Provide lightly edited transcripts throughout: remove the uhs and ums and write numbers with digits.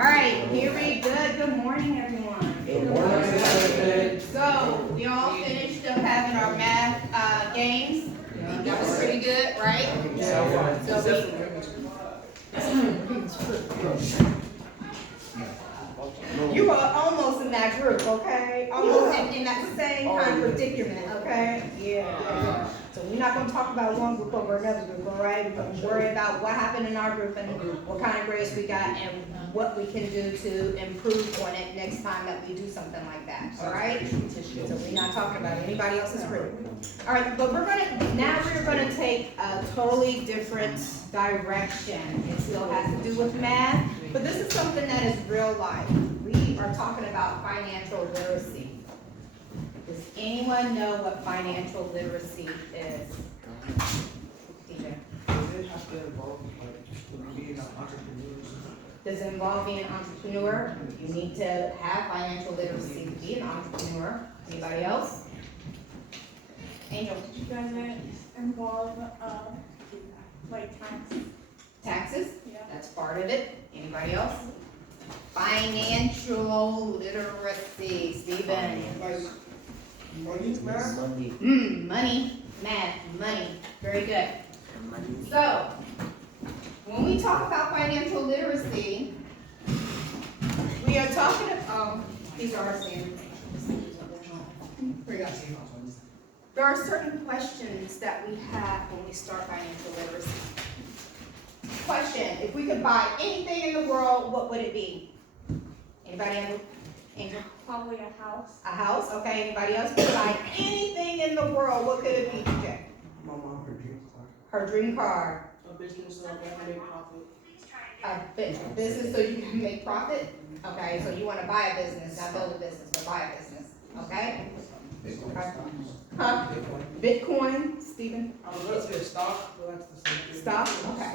All right, here we go. Good morning, everyone. Good morning. So, we all finished up having our math games. That was pretty good, right? You were almost in that group, okay? Almost in that same kind of predicament, okay? Yeah. So we're not gonna talk about one group over another group, all right? We're gonna worry about what happened in our group and what kind of grades we got and what we can do to improve on it next time that we do something like that, all right? So we're not talking about anybody else's group. All right, but we're gonna take a totally different direction. It still has to do with math, but this is something that is real life. We are talking about financial literacy. Does anyone know what financial literacy is? DJ. Does it have to involve like being an entrepreneur? Does it involve being an entrepreneur? You need to have financial literacy to be an entrepreneur. Anybody else? Angel. Does it involve, like Taxes? Yeah. That's part of it. Anybody else? Financial literacy. Stephen. Money, math? Money, math, money. Very good. So, when we talk about financial literacy, we are talking about, these are our standards. Here we go. There are certain questions that we have when we start financial literacy. Question, if we could buy anything in the world, what would it be? Anybody have Angel? probably a house. A house, okay, anybody else could buy anything in the world, what could it be, DJ? My mom, her Her dream dream car. car, A business so that can make profit. a business so you can make profit? Okay, so you wanna buy a business, not build a business, but buy a business, okay? Okay. Huh? Bitcoin, Stephen? I was gonna say stock, but that's the same thing. Stock, okay.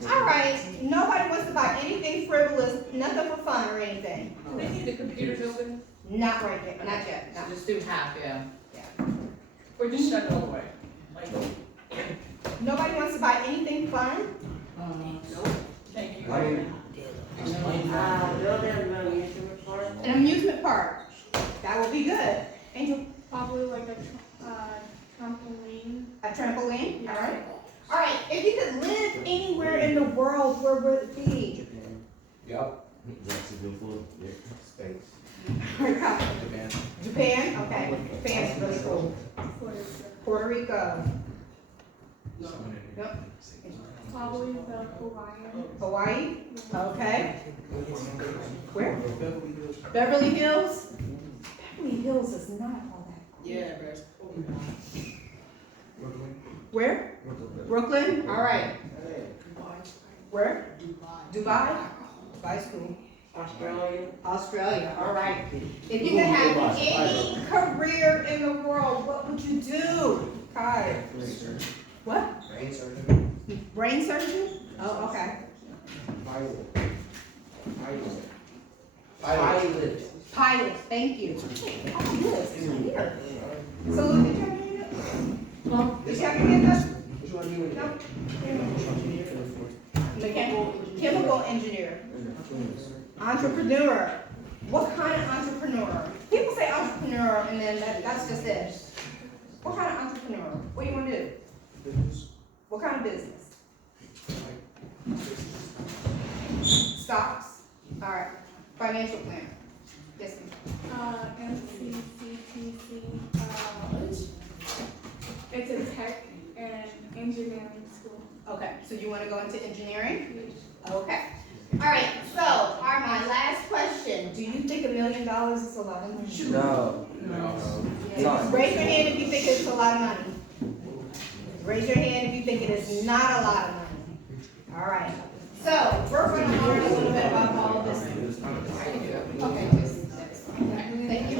Stop. All right, nobody wants to buy anything frivolous, nothing for fun or anything. Do they need the computers open? Not right yet, not yet, no. Just do half, yeah. Yeah. Or just shut it all the way. Like, Nobody wants to buy anything fun? nope. Thank you. I mean, An amusement park, that will be good. Angel? Probably like a trampoline. A trampoline, all right. All right, if you could live anywhere in the world, where would it be? Yup. Space. Japan. Japan, okay. Japan's really cool. Puerto Rico, yep. Probably the Hawaiian. Hawaii, okay. Where? Beverly Hills. Beverly Hills? Beverly Hills is not all that. Yeah, bro. Brooklyn. Where? Brooklyn, all right. Where? Dubai? Dubai's cool. Australia, all right. If you could have any career in the world, what would you do? Kai? What? Brain surgeon. Brain surgeon? Oh, okay. Pilot, thank you. Oh, yes, it's right here. So, Luke, did you have any of that? Did you have any of that? Which one do you want? No? Mechanical, chemical engineer, entrepreneur. What kind of entrepreneur? People say entrepreneur and then that's just it. What kind of entrepreneur? What do you want to do? Business. What kind of business? Stocks. All right. Financial planner. Yes, ma'am. MCCTC, it's a tech and engineering school. Okay, so you want to go into engineering? Okay. All right, so my last question. Do you think $1 million is a lot of money? No. Raise your hand if you think it's a lot of money. Raise your hand if you think it is not a lot of money. All right. So we're going to learn a little bit about all of this. Okay, thank you.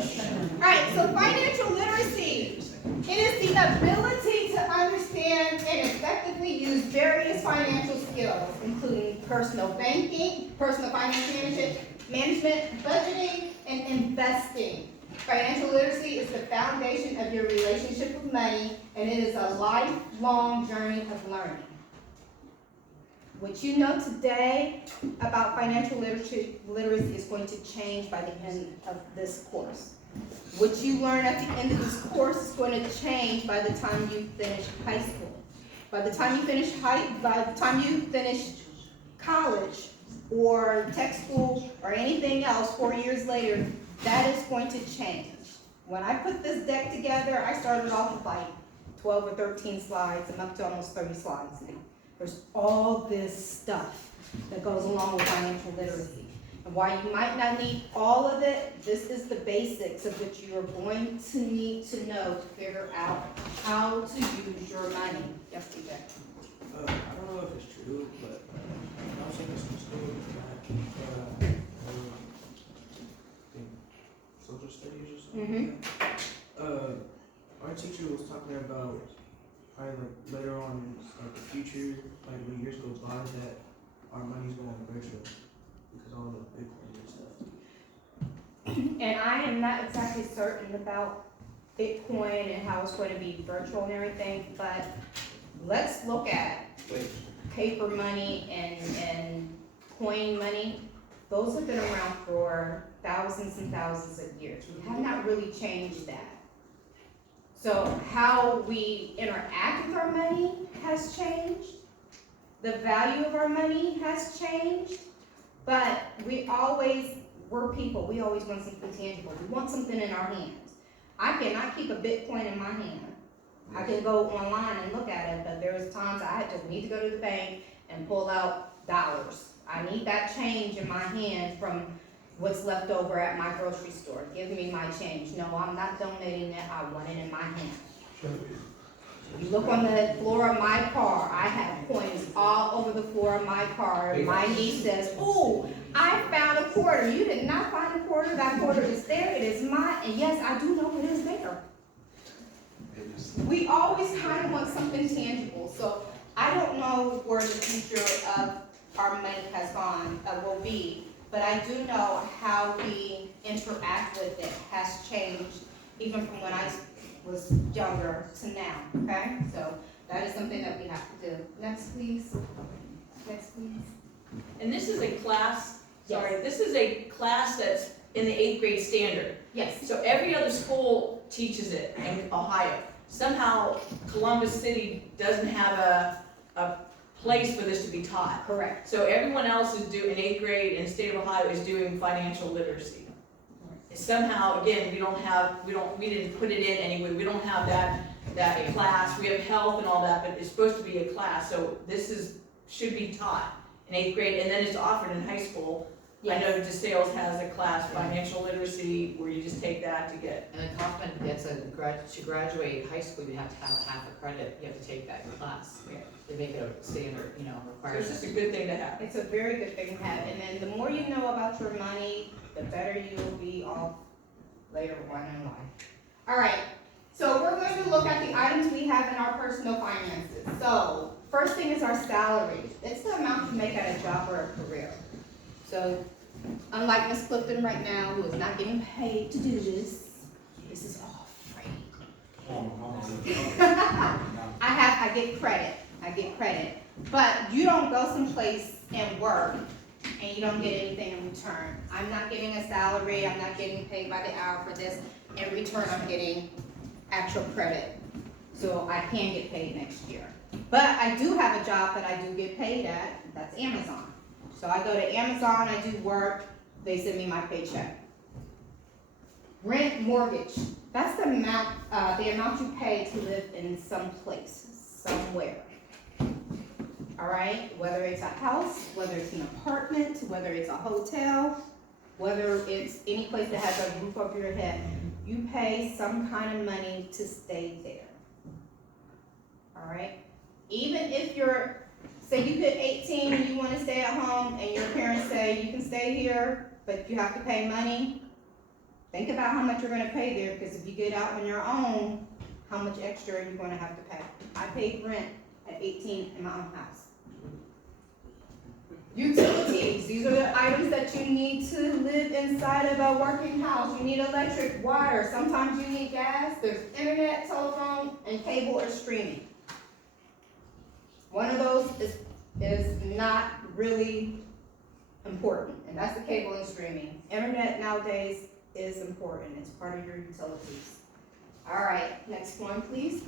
All right, so financial literacy. It is the ability to understand and effectively use various financial skills, including personal banking, personal finance management, budgeting, and investing. Financial literacy is the foundation of your relationship with money, and it is a lifelong journey of learning. What you know today about financial literacy is going to change by the end of this course. What you learn at the end of this course is going to change by the time you finish high school. By the time you finish college or tech school or anything else 4 years later, that is going to change. When I put this deck together, I started off with like 12 or 13 slides. I'm up to almost 30 slides now. There's all this stuff that goes along with financial literacy. And while you might not need all of it, this is the basics of what you are going to need to know to figure out how to use your money. Yes, DJ. I don't know if it's true, but I was in some school that, social studies or something. Our teacher was talking about probably like later on in like the future, like when years go by, that our money's going virtual because all the Bitcoin and stuff. And I am not exactly certain about Bitcoin and how it's going to be virtual and everything, but let's look at paper money and coin money. Those have been around for thousands and thousands of years. We have not really changed that. So how we interact with our money has changed. The value of our money has changed. But we're people, we always want something tangible. We want something in our hands. I cannot keep a Bitcoin in my hand. I can go online and look at it, but there's times I just need to go to the bank and pull out dollars. I need that change in my hand from what's left over at my grocery store. Give me my change. No, I'm not donating it. I want it in my hand. You look on the floor of my car. I have coins all over the floor of my car. My niece says, "Ooh, I found a quarter." You did not find a quarter. That quarter is there. It is mine. And yes, I do know it is there. We always kind of want something tangible. So I don't know where the future of our money has gone, will be. But I do know how we interact with it has changed, even from when I was younger to now, okay? So that is something that we have to do. Next, please. Next, please. And this is a class, sorry, Yes. this is a class that's in the 8th grade standard. Yes. So every other school teaches it in Ohio. Somehow Columbus City doesn't have a place for this to be taught. Correct. So everyone else is doing, in 8th grade in the state of Ohio is doing financial literacy. Somehow, again, we didn't put it in anyway, we don't have that class, we have health and all that, but it's supposed to be a class, so should be taught in 8th grade, and then it's offered in high school. I know DeSales has a class, financial literacy, where you just take that to get. And then Kaufman, to graduate high school, you have to have half a credit, you have to take that class. Yeah. They make it a standard, So requirement. it's just a good thing to have. It's a very good thing to have. And then the more you know about your money, the better you'll be off later on in life. All right. So we're going to look at the items we have in our personal finances. So first thing is our salary. It's the amount you make at a job or a career. So unlike Miss Clifton right now, who is not getting paid to do this is all free. I get credit. But you don't go someplace and work and you don't get anything in return. I'm not getting a salary, I'm not getting paid by the hour for this. In return, I'm getting actual credit. So I can get paid next year. But I do have a job that I do get paid at, that's Amazon. So I go to Amazon, I do work, they send me my paycheck. Rent, mortgage, that's the amount you pay to live in some place, somewhere. All right, whether it's a house, whether it's an apartment, whether it's a hotel, whether it's any place that has a roof over your head, you pay some kind of money to stay there. All right, even if say you hit 18 and you want to stay at home and your parents say you can stay here, but you have to pay money, think about how much you're going to pay there, because if you get out on your own, how much extra are you going to have to pay? I paid rent at 18 in my own house. Utilities, these are the items that you need to live inside of a working house. You need electric, water, sometimes you need gas, there's internet, telephone, and cable or streaming. One of those is is not really important, and that's the cable and streaming. Internet nowadays is important, it's part of your utilities. All right, next one, please.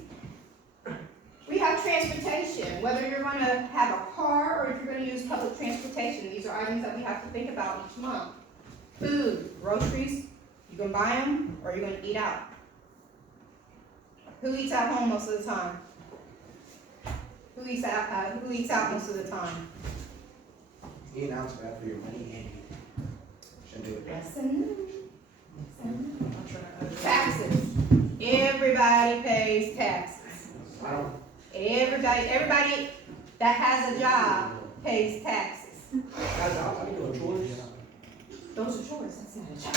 We have transportation, whether you're gonna have a car or if you're gonna use public transportation, these are items that we have to think about each month. Food, groceries, you gonna buy them or you're gonna eat out? Who eats at home most of the time? Who eats out most of the time? Eating out's bad for your money and shouldn't do it. Yes and no. Yes and no. Taxes. Everybody pays taxes. I don't, Everybody that has a job pays taxes. guys, I be doing chores. Those are chores, that's not a job.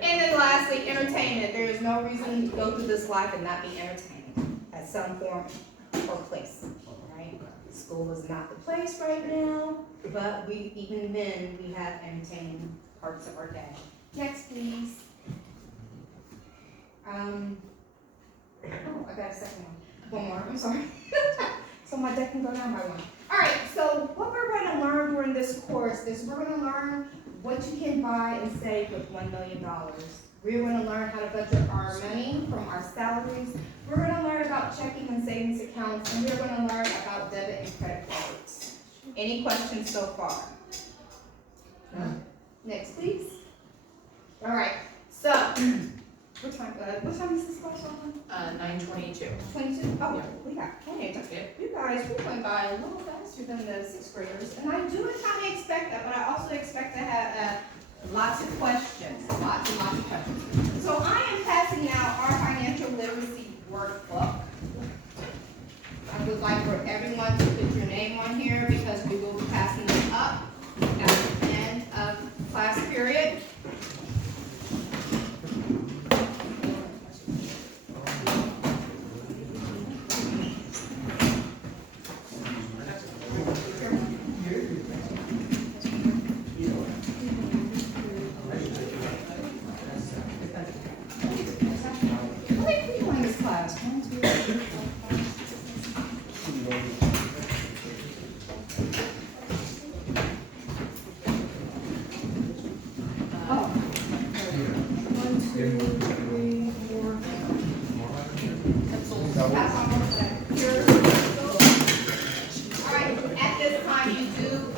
And then lastly, entertainment. There is no reason to go through this life and not be entertained at some form or place, right? School is not the place right now, but even then, we have entertaining parts of our day. Next, please. Oh, I got a second one. One more, I'm sorry. So my deck can go down by one. All right, so what we're gonna learn during this course is we're gonna learn what you can buy and save with $1 million. We're gonna learn how to budget our money from our salaries. We're gonna learn about checking and savings accounts, and we're gonna learn about debit and credit cards. Any questions so far? No? Next, please. All right, so, what time is this class on? 9:22. 22? Oh, Yeah. we got plenty of time. Yeah. You guys, we went by a little faster than the sixth graders, and I do kind of expect that, but I also expect to have lots of questions, lots and lots of questions. So I am passing out our financial literacy workbook. I would like for everyone to put your name on here because we will be passing them up at the end of class period. How many people in this class? 1, 2, 3, 4, 5, 6, 7. Oh. 1, 2, 3, 4. Pass on over to here. All right, at this time,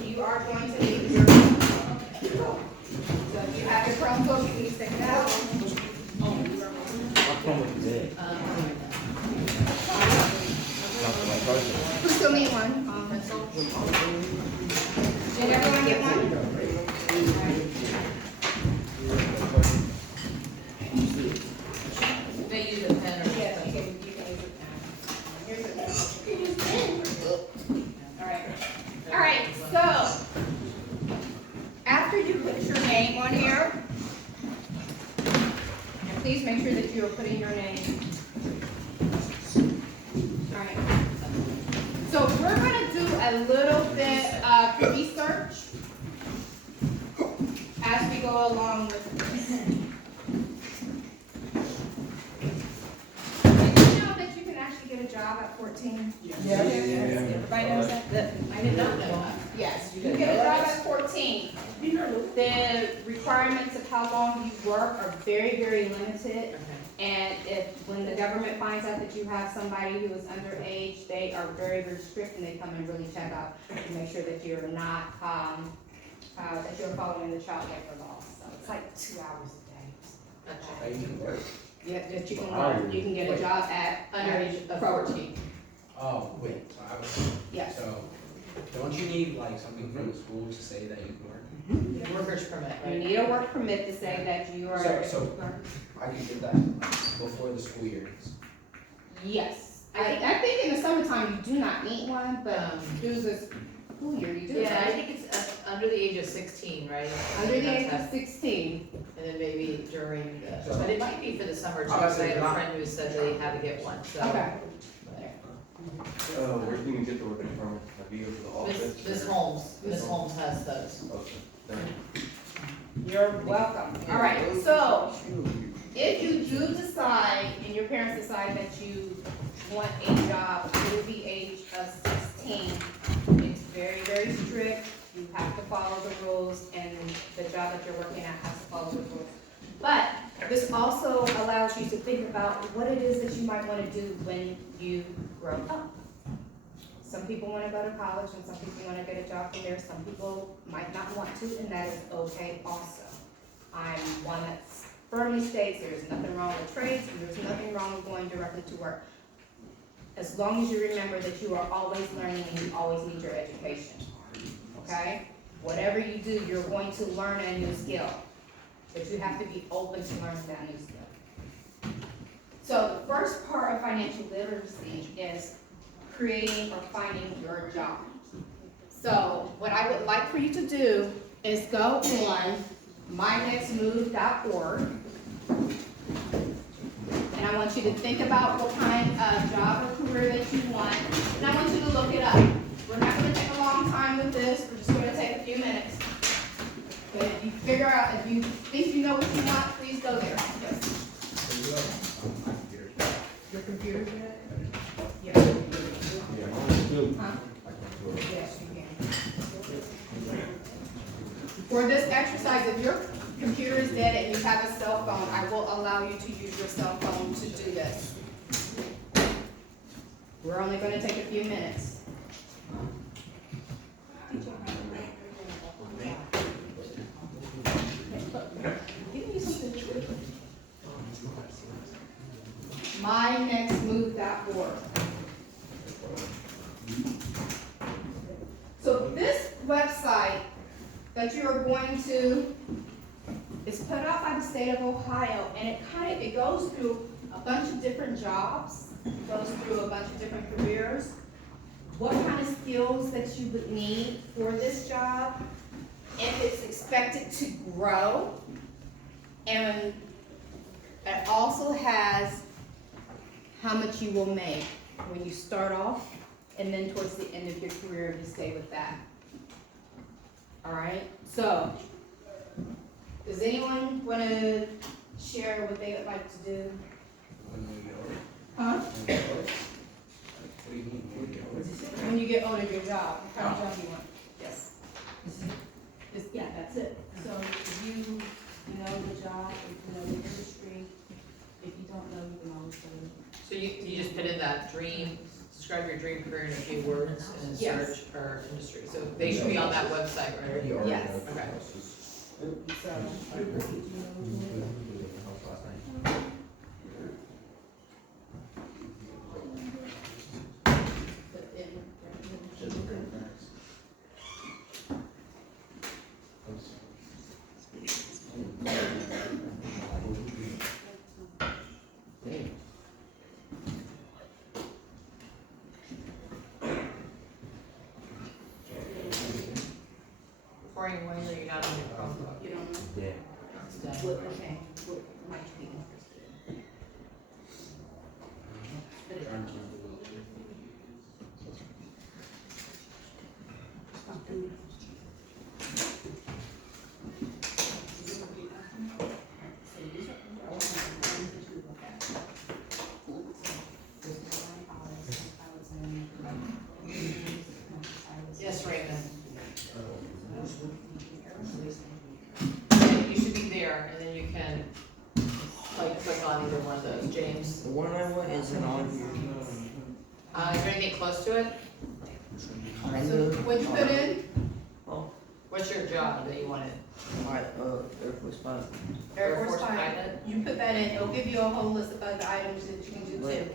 you are going to need your, so if you have your Chromebook, please take it out. Who still need one? Did everyone get one? They use a pen or Yes, you can use it. Here's a pen. All right, so, after you put your name on here, and please make sure that you are putting your name. All right. So we're gonna do a little bit of research as we go along with this. Did you know that you can actually get a job at 14? Yeah. Everybody knows that? I did not know that. Yes, you can get a job at 14. The requirements of how long you work are very, very limited. And when the government finds out that you have somebody who is underage, they are very, very strict and they come and really check out to make sure that you're not, that you're following the child labor laws. So it's like 2 hours a day. Hey, you can work. Yeah, that you can learn, you can get a job at Underage of program. 14. Oh, wait, so I was, Yes. so, don't you need like something from the school to say that you can work? Workers permit, You right? need a work permit to say that you are. So- I can get that like, before the school year ends. Yes. I think in the summertime you do not need one, but due to the school year you do, Yeah, I right? think it's under the age of 16, right? Under the age That's of 16. And then maybe during the, So- but it might be for the summer too, I'm because I saying have a not- friend who said they had to get one, so. Okay. Where can you get the working permit? Have you go to the office? Miss Holmes has those. Okay, thank you. You're welcome. All right, so if you do decide, and your parents decide that you want a job under the age of 16, it's very, very strict. You have to follow the rules, and the job that you're working at has to follow the rules. But this also allows you to think about what it is that you might want to do when you grow up. Some people want to go to college, and some people want to get a job from there. Some people might not want to, and that is okay also. I'm one that firmly states there's nothing wrong with trades, and there's nothing wrong with going directly to work. As long as you remember that you are always learning and you always need your education, okay? Whatever you do, you're going to learn a new skill, but you have to be open to learning that new skill. So the first part of financial literacy is creating or finding your job. So what I would like for you to do is go on mynextmove.org, and I want you to think about what kind of job or career that you want, and I want you to look it up. We're not gonna take a long time with this, we're just gonna take a few minutes. But if you figure out, if you think you know what you want, please go there. Yes. Your computer's good? Yes. Huh? Yes, you can. For this exercise, if your computer is dead and you have a cell phone, I will allow you to use your cell phone to do this. We're only going to take a few minutes. Give me something to do. mynextmove.org. So this website that you are going to is put out by the state of Ohio, and it goes through a bunch of different jobs, it goes through a bunch of different careers, what kind of skills that you would need for this job, if it's expected to grow, and it also has how much you will make when you start off, and then towards the end of your career, if you stay with that. All right, so does anyone want to share what they would like to do? Huh? When you get older, your job, what kind of job you want? Yes. Yeah, that's it. So if you know the job, if you know the industry, if you don't know, you can always go. So you just put in that dream, describe your dream career in a few words and then Yes. search for industry. So they should be on that website, right? Yes. Okay. So, Pouring away, or you're not on your Chromebook? you don't know? Yeah. It's done. What, okay, what might you be interested in? Yes, Raymond. You should be there, and then you can, like, click on either one of those. James? The one I want isn't on here. Is there anything close to it? So, what'd you put in? What's your job that you wanted? Air Force pilot. Air Force pilot. You put that in, it'll give you a whole list of other items that you can do too.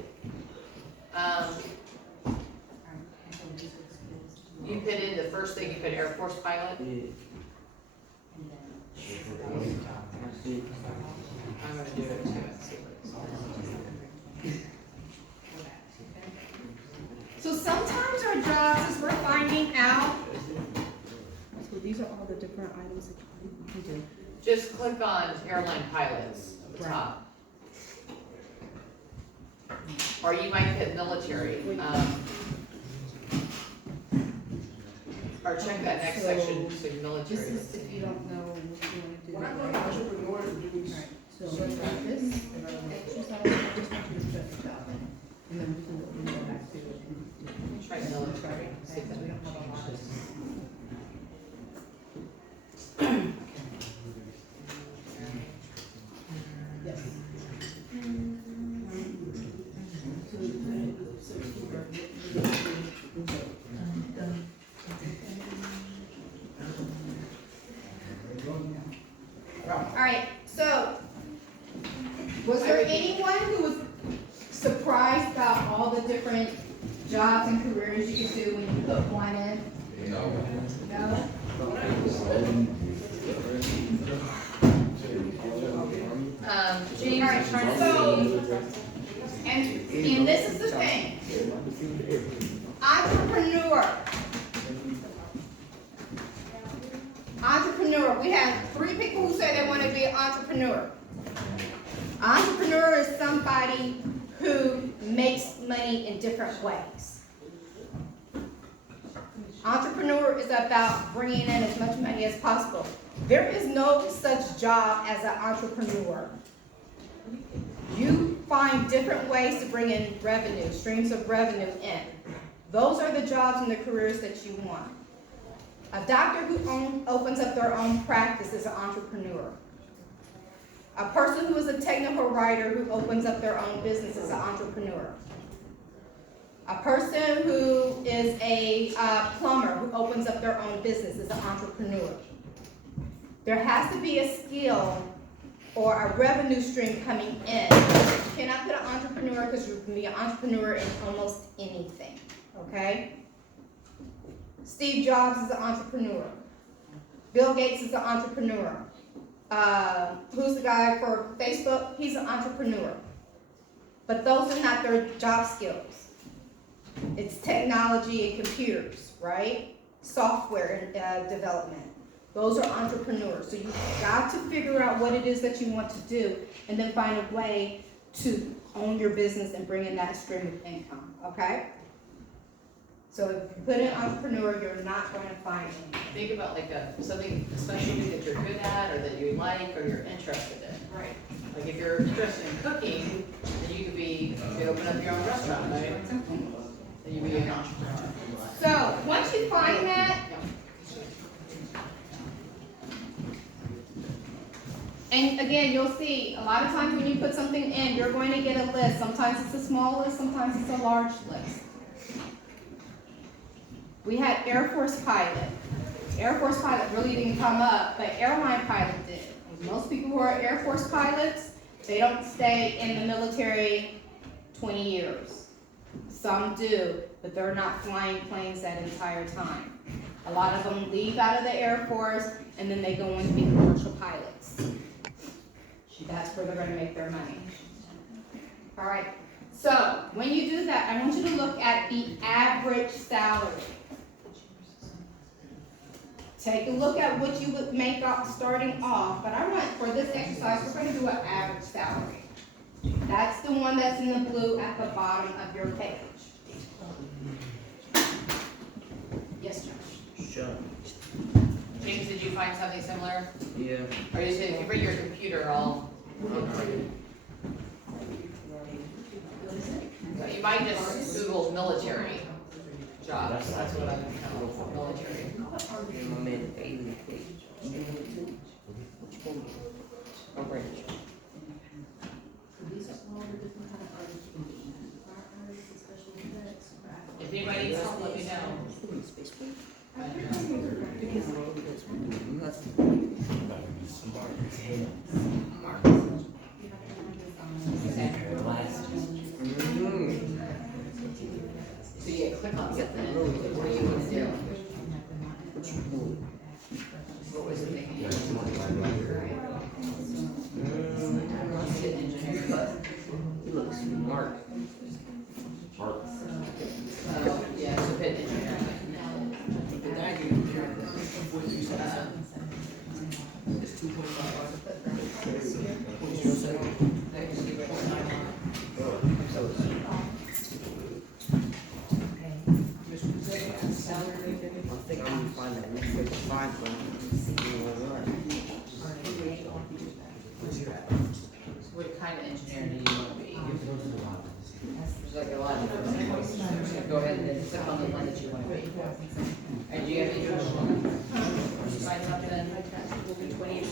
You put in the first thing, you put Air Force pilot. Yeah. I'm gonna do it too. So sometimes our jobs, as we're finding out, so these are all the different items that you can do. Just click on airline pilots at the Right. top. Or you might hit military, or check that next section, so military. This is if you don't know what you want to do. Right, so what about this? Exercise, I just want you to stretch it out. And then we can go back to it. Try military. See if Okay, that we don't have a lot of Alright, so, was there anyone who was surprised about all the different jobs and careers you could do when you put one in? No? James, I'm trying to So, see. and this is the thing. Entrepreneur. Entrepreneur. We have 3 people who say they want to be an entrepreneur. Entrepreneur is somebody who makes money in different ways. Entrepreneur is about bringing in as much money as possible. There is no such job as an entrepreneur. You find different ways to bring in revenue, streams of revenue in. Those are the jobs and the careers that you want. A doctor who opens up their own practice is an entrepreneur. A person who is a technical writer who opens up their own business is an entrepreneur. A person who is a plumber who opens up their own business is an entrepreneur. There has to be a skill or a revenue stream coming in. You cannot put an entrepreneur because you can be an entrepreneur in almost anything, okay? Steve Jobs is an entrepreneur. Bill Gates is an entrepreneur. Who's the guy for Facebook? He's an entrepreneur. But those are not their job skills. It's technology and computers, right? Software development. Those are entrepreneurs. So you've got to figure out what it is that you want to do and then find a way to own your business and bring in that stream of income, okay? So if you put in entrepreneur, you're not going to find anything. Think about like something, a specialty that you're good at or that you like or you're interested in. Right. Like if you're interested in cooking, then you could open up your own restaurant, right? Then you'd be an entrepreneur. So once you find that, and again, you'll see, a lot of times when you put something in, you're going to get a list. Sometimes it's a small list, sometimes it's a large list. We had Air Force pilot. Air Force pilot really didn't come up, but airline pilot did. Most people who are Air Force pilots, they don't stay in the military 20 years. Some do, but they're not flying planes that entire time. A lot of them leave out of the Air Force, and then they go on to be commercial pilots. That's where they're going to make their money. All right, so when you do that, I want you to look at the average salary. Take a look at what you would make up starting off, but I want, for this exercise, we're going to do an average salary. That's the one that's in the blue at the bottom of your page. Yes, Josh? Sure. James, did you find something similar? Yeah. Or you said if you bring your computer, you might just Google military jobs. That's what I'm telling military. If anybody needs help, let me know. So you click on something, what do you want to do? What was the thing? He looks smart. Yeah, so hit engineering. It's 2.5. I think I'm gonna find that next 55 one. What kind of engineer do you want to be? There's like a lot of different things. So go ahead and then click on the one that you want to be. And do you have any interest? Find something, 20%.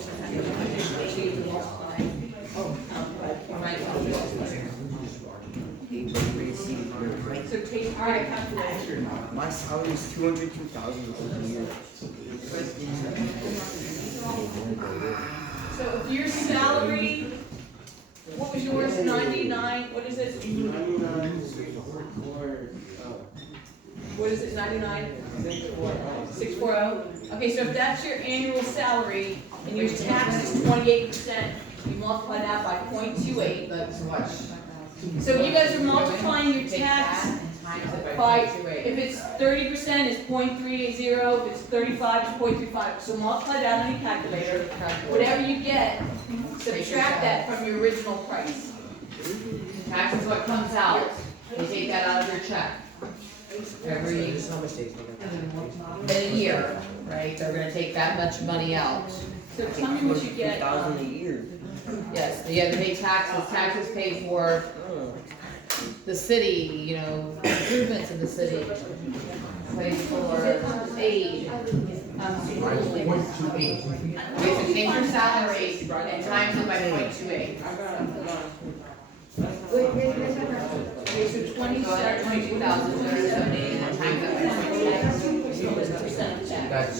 So take, all right, My salary is $202,000 a year. So if your salary, what was yours, 99, what is it? 99, What is it, 99? 640? Okay, so if that's your annual salary and your tax is 28%, you multiply that by 0.28. That's what? So you guys are multiplying your Take tax that and times it by, by 0.28. if it's 30%, it's 0.380, if it's 35, it's 0.35. So multiply that on your calculator, whatever you get, subtract that from your original price. Tax is what comes out. They take that out of your check. Every, There's no mistakes, in a year, right? They're gonna take that much money out. So tell me what you get. 2,000 a year. Yes, you have to pay taxes. Taxes pay for the city, you know, improvements in the city. Pay for aid. You have to take your salary and times it by 0.28. Okay, so 27, 22,270 and times that by 0.28. What is the percent of tax? That's,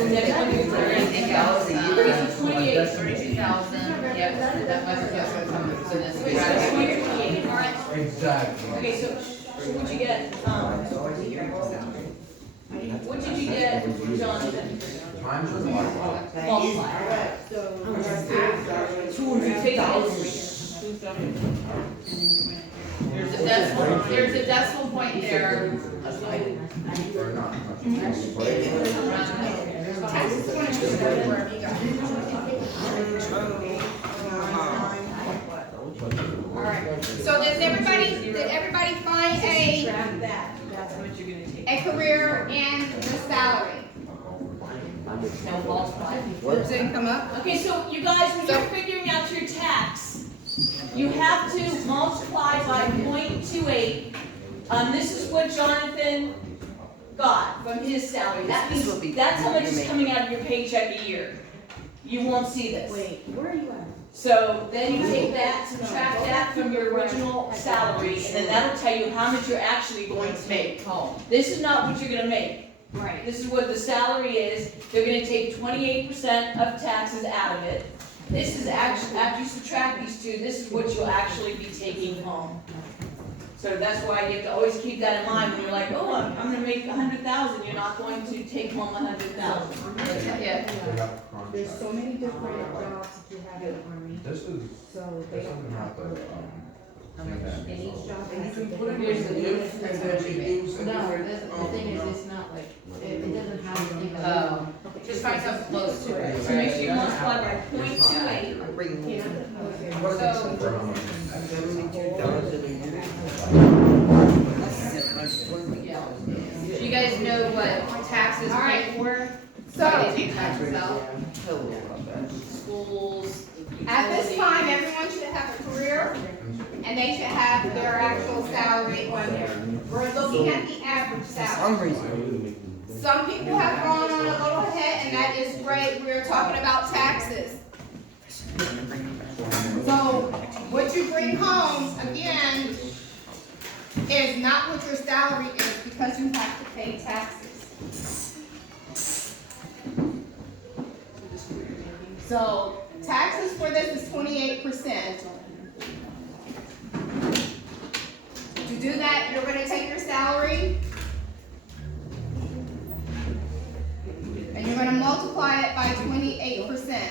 Anything else? Okay, so 28. 32,000, yep, that must just come to this. Okay, so 28, all right. exactly. Okay, so what'd you get, what did you get, Jonathan? Times are like, Multiply. Take it. There's a decimal point there. or not. Alright, so did everybody find Subtract that, that's how much you're gonna take. a career and the salary? And multiply. Didn't come up? Okay, so you guys, when you're figuring out your tax, you have to multiply by 0.28. This is what Jonathan got from his salary. That's how much is coming out of your paycheck a year. You won't see this. Wait, where are you at? So then you take that, subtract that from your original salary, and then that'll tell you how much you're actually going to make home. This is not what you're gonna make. Right. This is what the salary is. They're gonna take 28% of taxes out of it. This is actually, after you subtract these two, this is what you'll actually be taking home. So that's why you have to always keep that in mind when you're like, oh, I'm gonna make 100,000, you're not going to take home 100,000. Yeah. There's so many different jobs that you have in the Army, This is, so they this doesn't have to, and each job has a Here's the different. difference. That's what you mean. No, the thing is, it's not like, it doesn't have anything. Oh, just find something close to it. So make sure you multiply by 0.28. Yeah. Do you guys know what taxes pay for? So, Why they take taxes out? Schools. at this utilities. time, everyone should have a career, and they should have their actual salary on there. We're looking at the average salary. Some people have gone on a little ahead, and that is great. We're talking about taxes. So, what you bring home, again, is not what your salary is, because you have to pay taxes. So, taxes for this is 28%. To do that, you're gonna take your salary, and you're gonna multiply it by 28%.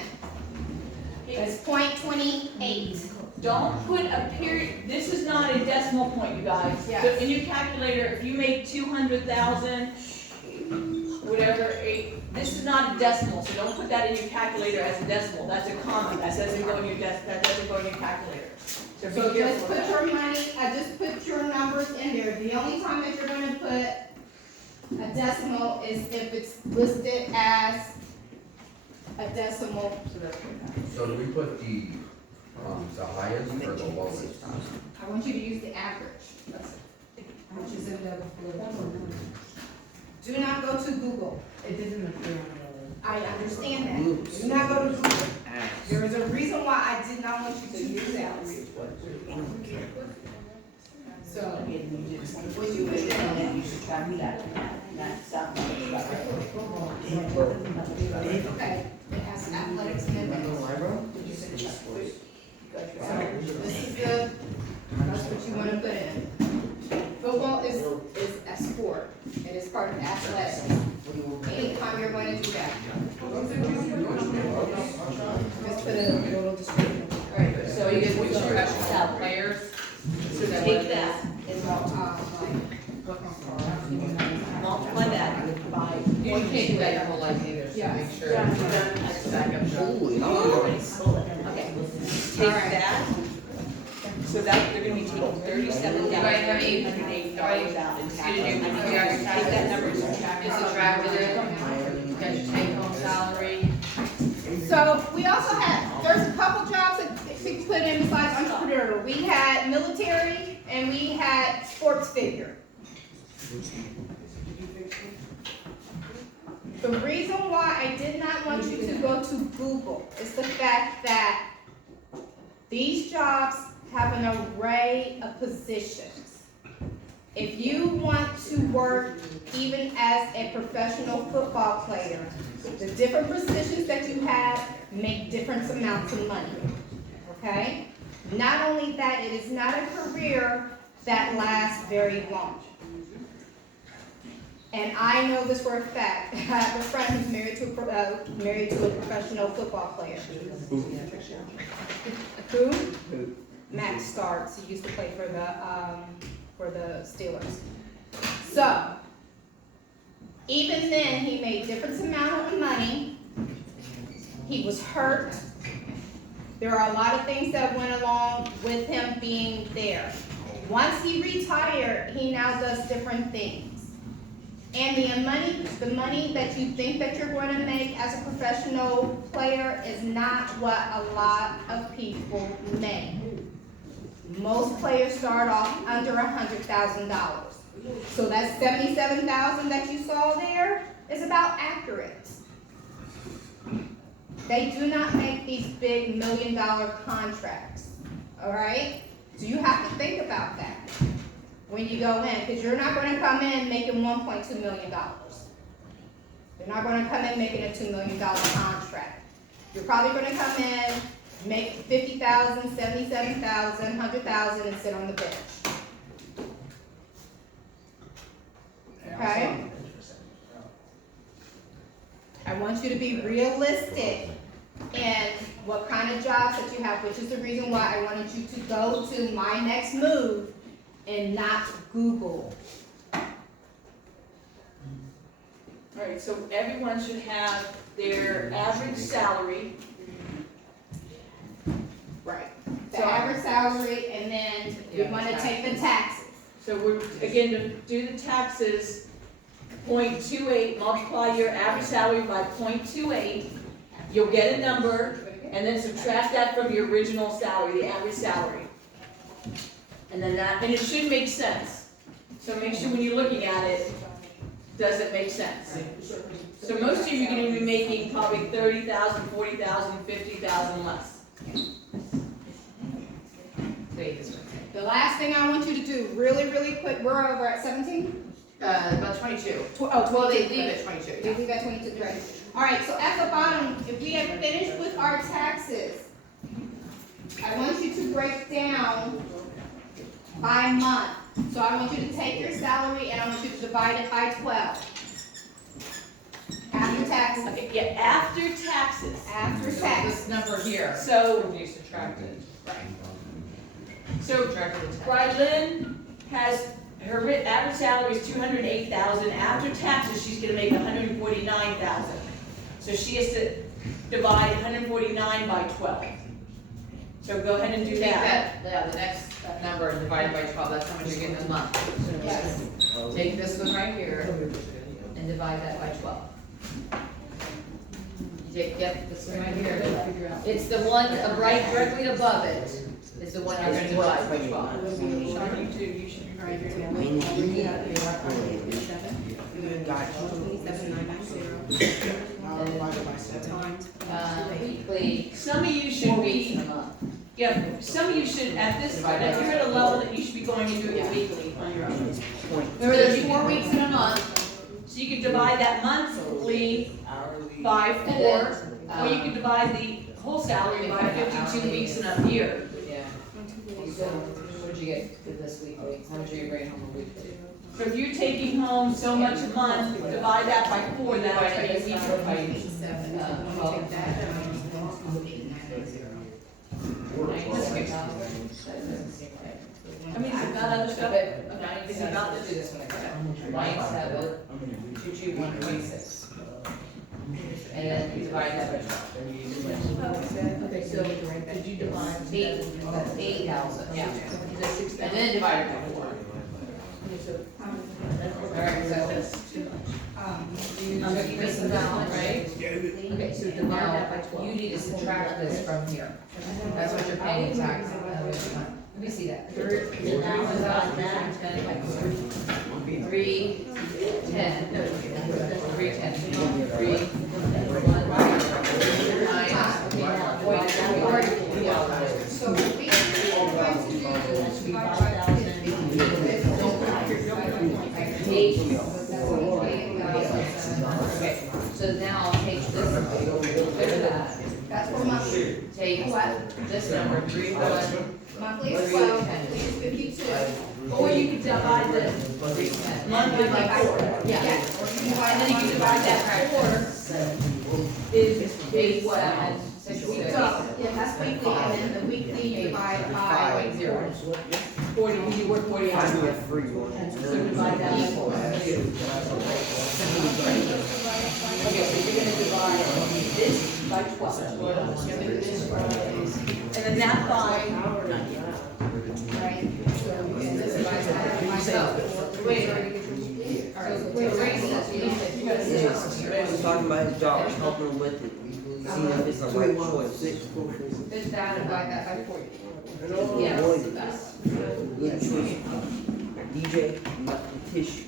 That's 0.28. Don't put a period, this is not a decimal point, you guys. So Yes. in your calculator, if you make 200,000, whatever, this is not a decimal, so don't put that in your calculator as a decimal. That's a comma, that doesn't go in your that doesn't go in your calculator. So So be just careful put of that. your money, just put your numbers in there. The only time that you're gonna put a decimal is if it's listed as a decimal. so do we put the highest or the lowest? I want you to use the average, which is in the. Do not go to Google. It doesn't appear on the. I understand that. Do not go to Google. There is a reason why I did not want you to use that. So, When you put it in, you should try that. That's something. Okay, it has athletics in it. This is the, that's what you wanna put in. Football is a sport, it is part of athletics. Anytime you're going to do that. Just put a little description. Alright, so you get which professional players? So take that, It's multiply that by. You can't do that your whole life either, so make sure. Yeah. It's back up. Okay, take that, so that, they're gonna be taking $37,808 out in Excuse taxes. me, you guys Take that number and subtract it. You subtracted it, you got your take home salary. So we also had, there's a couple jobs that we put in besides entrepreneur. We had military and we had sports figure. The reason why I did not want you to go to Google is the fact that these jobs have an array of positions. If you want to work even as a professional football player, the different positions that you have make different amounts of money, okay? Not only that, it is not a career that lasts very long. And I know this for a fact. I have a friend who's married to a professional football player. Who? Max Starks. He used to play for the Steelers. So, even then, he made different amount of money. He was hurt. There are a lot of things that went along with him being there. Once he retired, he now does different things. And the money that you think that you're going to make as a professional player is not what a lot of people make. Most players start off under $100,000. So that $77,000 that you saw there is about accurate. They do not make these big $1 million contracts, all right? So you have to think about that when you go in, because you're not going to come in making $1.2 million. You're not going to come in making a $2 million contract. You're probably going to come in, make $50,000, $77,000, $100,000, and sit on the bench. Okay? I want you to be realistic in what kind of jobs that you have, which is the reason why I wanted you to go to My Next Move and not Google. Alright, so everyone should have their average salary. Right. The average salary, and then we want to take the taxes. So we're, again, to do the taxes, 0.28, multiply your average salary by 0.28, you'll get a number, and then subtract that from your original salary, the average salary. And then that, and it should make sense. So make sure when you're looking at it, does it make sense? So most of you are gonna be making probably 30,000, 40,000, 50,000 less. The last thing I want you to do, really, really quick, we're over at 17? About 22. Well, they leave at 22. They leave at 22, right. All right, so at the bottom, if we have finished with our taxes, I want you to break down by month. So I want you to take your salary and I want you to divide it by 12. After taxes. Okay, yeah, after taxes. After So tax. this number here, So, you subtract it. so Subtract the tax. Brylin has, her average salary is 208,000, after taxes, she's gonna make 149,000. So she has to divide 149 by 12. So go ahead and do Take that. that, yeah, the next number and divide it by 12, that's how much you're getting a month. Yes. Take this one right here and divide that by 12. You take, yep, this one right here. It's the one right directly above it, is the one you're gonna divide by 12. Sean, you too, you should be right here. Weekly, Some of you 4 should weeks in be, a month. yeah, some of you should, at this, you're at a level that you should be going and doing it weekly on your own. Remember, there's 4 weeks in a month, So So you could divide that monthly Hourly. by And 4, then, or you could divide the whole salary by 52 weeks in a year. Yeah. So, what did you get for this weekly? How much are you bringing home a weekly? So if you're taking home so much a month, divide that by 4, that'll Divide tell that you number by, weekly. 12. I mean, you've got other stuff, This is not to do this one again. 97, 22136. And then you divide that by 12. Okay, so did you divide? 8,000, yeah. And then divide it by 4. Alright, so. I'm gonna give this amount, right? Okay, so Divide that by now, 12. you need to subtract this from here. That's what you're paying in taxes. Let me see that. 310, Okay, so now take this number, rid of that. That's for monthly. Take this number, 3,110. Monthly is 12, weekly is 52. or you could divide the 310. monthly by 4. Yeah. And then you can divide that by 4 is 87, So, 66. yeah, that's weekly, and then the weekly you divide by 0. 40, because you work 40 hours. I do a free one. So divide that by 4. Okay, so you're gonna divide this by 12. And then that by, right? So, wait, He was talking about his job, helping him with it, seeing if it's the right choice. This that, divide that by 40. Yes. Yes. Good choice. DJ, tissue.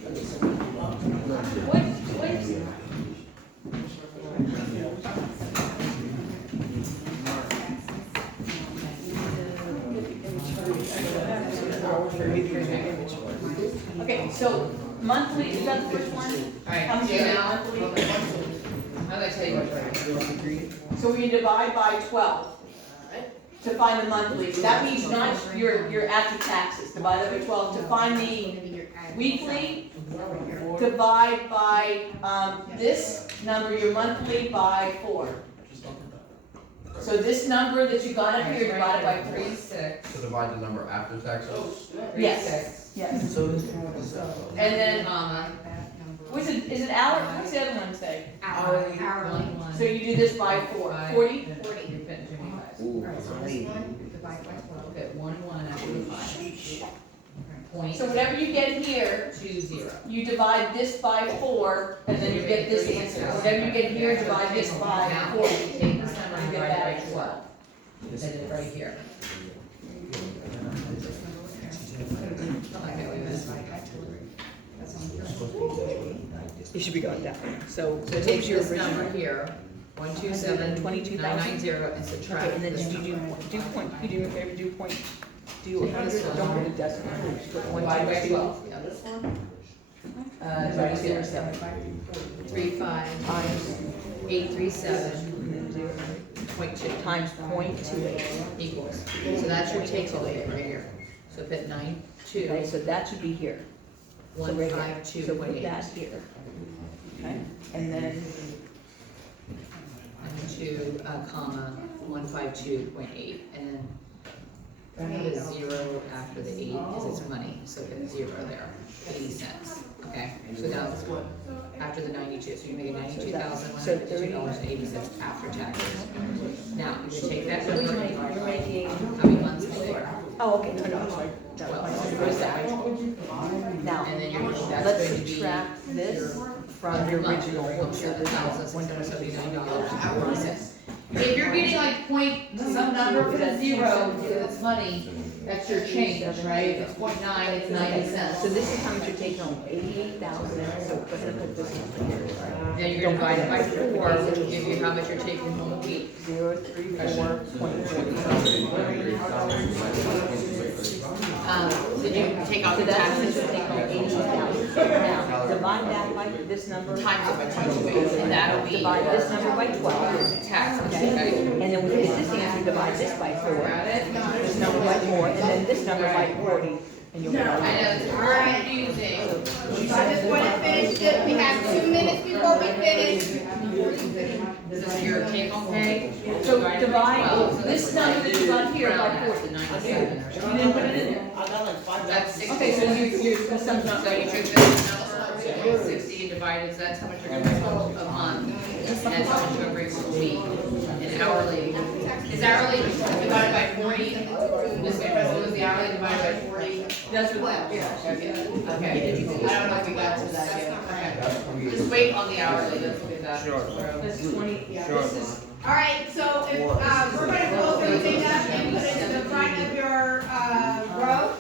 okay, so monthly, is that the first one? Alright, How much so is it now, monthly? I'm gonna tell you what's right. So we divide by 12 to find the monthly. That means not your after taxes, divide that by 12. To find the weekly, divide by, this number, your monthly, by 4. So this number that you got up here, divide it by 3. 36. So divide the number after taxes? Yes. Yes. So, And then, Comma. is it hour, what's the other one say? Hourly. So you do this by 4, 40? You're putting 25. ooh, Alright, so this one, divide by 12. Okay, 1 after the 5. Point So whatever you get here, 20. you divide this by 4, and then you get this answer. Whatever you get here, divide this by Now, 4. you take this number and You get divide that it by 12. Then it's right here. Okay, wait a minute. it should be going down. So, So take this number here, 127,990, and subtract and then this you number. do point, you do me a favor, do point, do Take this 100, one. don't put a decimal, just put one, Divide by 2, 12, yeah, this one. 35 times, 837.2 times 0.28. equals. So that's your takeaway right here. So put Okay, 92, so that should be here. So right here. So put 152.8. that here. Okay, and then, And 2, comma, 152.8, and then put a 0 after the 8 because it's money, so put a 0 there, 80 cents. Okay, so now it's what, after the 92, so you make it $92,152.80 after taxes. Now, you can take that number, you're making, how many months is it? oh, okay, no, I'm sorry. 12. Now, And then that's let's going to be subtract this from the original one. $7,670.40. If you're getting like point some number for the 0, because it's money, that's your change, right? If it's 0.9, it's 90 cents. So this is how much you're taking home, 88,000, so go ahead and put this number here. Then you're gonna divide it by 4, which will give you how much you're taking home a week. 034.40. Then you take out the taxes and take home $82. Now, divide that by this number. Times it by 2, and that'll be Divide this number by 12. tax, Okay, okay? and then when you get this answer, divide this by 4, this number by 4, and then this number by 40, and you'll get all I know, that. it's very confusing. So I just wanna finish this, we have 2 minutes before we finish. This is your take home pay? So Divided by divide 12, so this that's number that you got here by round that 40. to 97 or You something. didn't put it in there. I got like 5. That's 60. Okay, so you, the sum's not So you right. took this number, 60 and divided, so that's how much you're gonna bring home a month. And that's how much you're gonna bring home a week. And hourly, is hourly divided by 40? This was the hourly divided by 40? That's what, yeah. Okay, I don't know if we got to that yet. Okay. Just wait on the hourly, let's look at that. Sure. That's 20, yeah. Sure. Alright, so if, we're gonna close everything up and put it to the front of your, row.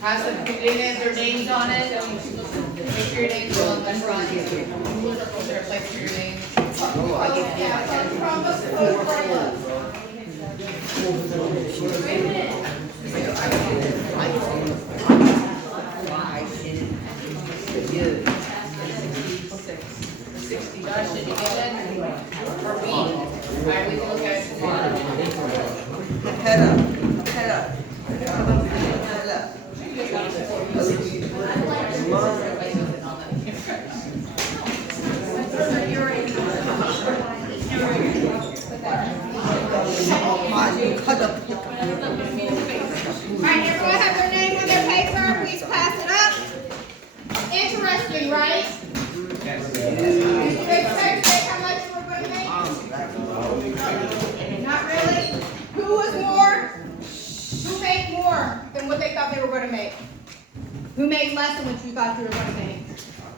Has them put their names on it, make sure your names are on the front. Is there a place for your name? Yeah, from Chromebooks to Chromebooks. Josh, did you get that? For me? Alright, we can look at it tomorrow. Head up, head up. Head up. Cut up. Alright, everyone have their name on their paper, please pass it up. Interesting, right? Did you expect how much you were gonna make? Not really? Who was more? Who made more than what they thought they were gonna make? Who made less than what you thought you were gonna make?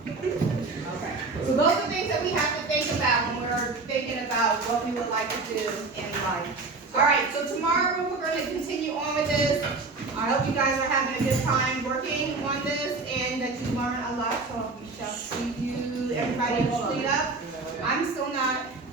Okay. So those are things that we have to think about when we're thinking about what we would like to do in life. Alright, so tomorrow we're gonna continue on with this. I hope you guys are having a good time working on this and that you learn a lot, so we shall see you, everybody will clean up. I'm still not